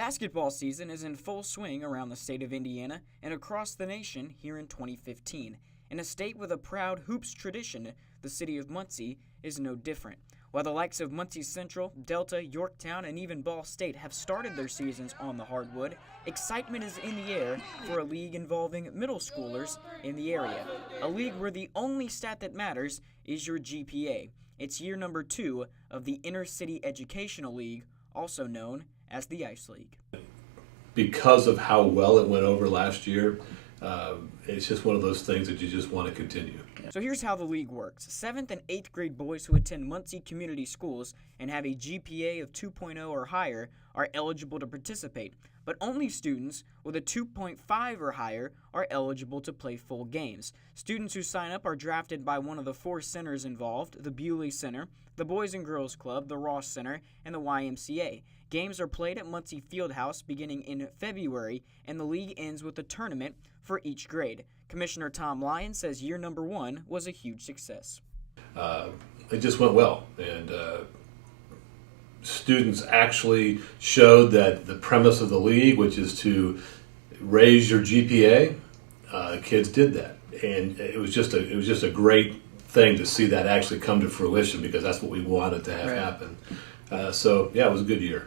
Basketball season is in full swing around the state of Indiana and across the nation here in 2015. In a state with a proud hoops tradition, the city of Muncie is no different. While the likes of Muncie Central, Delta, Yorktown, and even Ball State have started their seasons on the hardwood, excitement is in the air for a league involving middle schoolers in the area. A league where the only stat that matters is your GPA. It's year number 2 of the Inter-City Educational League, also known as the Ice League. Because of how well it went over last year, it's just one of those things that you just want to continue. So here's how the league works. 7th and 8th grade boys who attend Muncie Community Schools and have a GPA of 2.0 or higher are eligible to participate, but only students with a 2.5 or higher are eligible to play full games. Students who sign up are drafted by one of the 4 centers involved: the Bewley Center, the Boys and Girls Club, the Ross Center, and the YMCA. Games are played at Muncie Fieldhouse beginning in February, and the league ends with a tournament for each grade. Commissioner Tom Lyon says year number 1 was a huge success. It just went well, and students actually showed that the premise of the league, which is to raise your GPA, kids did that, and it was just a great thing to see that actually come to fruition, because that's what we wanted to have happen. So yeah, it was a good year.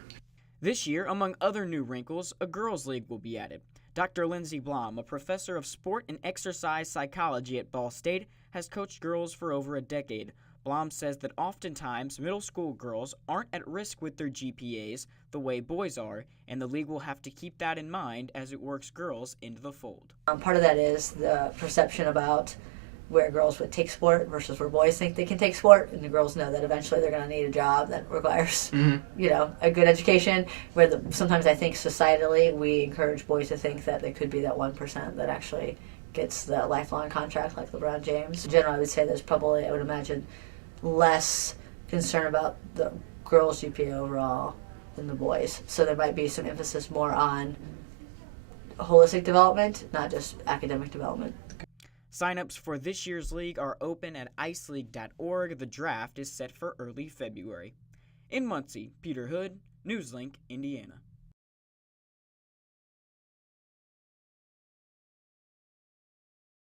This year, among other new wrinkles, a girls' league will be added. Dr. Lindsey Blom, a professor of sport and exercise psychology at Ball State, has coached girls for over a decade. Blom says that oftentimes middle school girls aren't at risk with their GPAs the way boys are, and the league will have to keep that in mind as it works girls into the fold. Part of that is the perception about where girls would take sport versus where boys think they can take sport, and the girls know that eventually they're going to need a job that requires, a good education. Where sometimes I think societally we encourage boys to think that they could be that 1% that actually gets the lifelong contract like LeBron James. Generally, I would say there's probably, I would imagine, less concern about the girls' GPA overall than the boys. So there might be some emphasis more on holistic development, not just academic development. Sign-ups for this year's league are open at iceleague.org. The draft is set for early February. In Muncie, Peter Hood, NewsLink, Indiana.